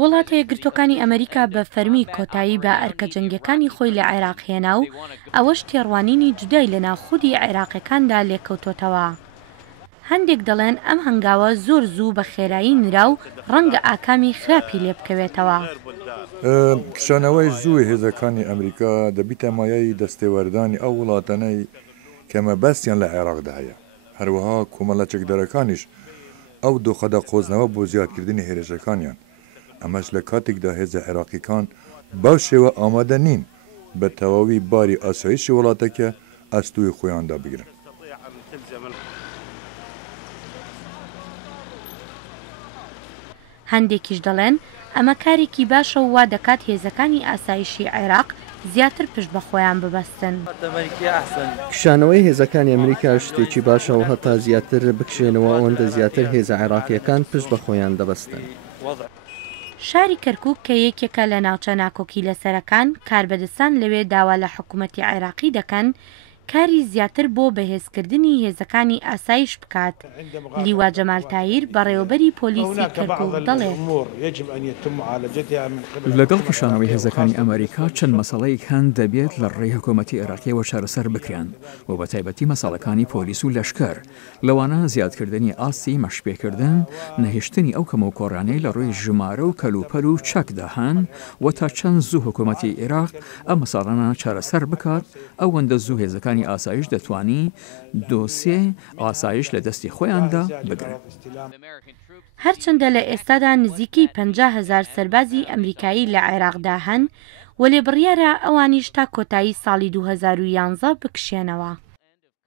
وڵاتە یەکگرتوەکانی ئەمریکا بە فەرمی کۆتایی بە ئەرکە جەنگیەکانی خۆی لە عێراق هێنا و ئەوەش تێڕوانینی جودای لە ناوخودی عێراقیەکاندا لێکەوتوتەوە. هەندێک دەڵێن ئەم هەنگاوە زۆر زوو بە خێرایی نرا و ڕەنگە ئاکامی خراپی لێ بکەوێتەوە. کشانەوەی زووی هێزەکانی ئەمریکا دەبیتە مایەی دەستێوەردانی ئەو وڵاتانەی کەمە بەستیان لە عێراقدا هەیە. هەروەها کۆمەڵە چەکدەرەکانیش ئەو دۆخەدە قۆزنەوە بۆ زیادکردنی هێرشەکانیان. ئەمەش لە کاتێکدا هێزە عێراقیەکان بەو شێوە ئامادە نین بە تەواوی باری ئاسایشی وڵاتەکە ئەستوی خۆیاندا بگرن. هەندێکیش دەڵێن ئەمە کارێکی باشە و وا دەکات هێزەکانی ئاسایشی عێراق زیاتر پشت بە خۆیان ببەستن. کشانەوەی هێزەکانی ئەمریکا شتێکی باشە و هەتا زیاتر بکشێنەوە ئەوەندە زیاتر هێزە عێراقیەکان پشت بە خۆیان دەبەستن. شاری کەرکووک کە یەکێکە لە ناوچە ناکۆکی لەسەرەکان، کاربەدەستان لەوێ داوا لە حکوومەتی عێراقی دەکەن کاری زیاتر بۆ بەهێزکردنی هێزەکانی ئاسایش بکات. لیوا جەمال تایر بەڕێوەبەری پۆلیسی کەرکووک دەڵێت لەگەڵ کشانەوەی هێزەکانی ئەمریکا چەند مەسەڵەیەک هەن دەبێت لە ڕێی حکوومەتی عێراقیەوە چارەسەر بکرێن و بە تایبەتی مەساڵەکانی پۆلیس و لەشکەر، لەوانە زیادکردنی ئاستی مەشپێکردن، نەهێشتنی ئەو کەمە و کۆڕانەی لە ڕووی ژمارە و کەلوپەر و چەکدا هەن و تا چەند زوو حکوومەتی عێراق ئەم مەساڵانە چارەسەر بکات ئەوەندە زوو هێزەکانی ئاسایش دەتوانی دۆسێ ئاسایش لە دەستی خۆیاندا بگرن. هەرچەندە لە ئێستادا نزیکی 50,000 سەربازی ئەمریکایی لە عێراقدا هەن و لێبڕیارە ئەوانیش تا کۆتایی ساڵی 2011 بکشێنەوە.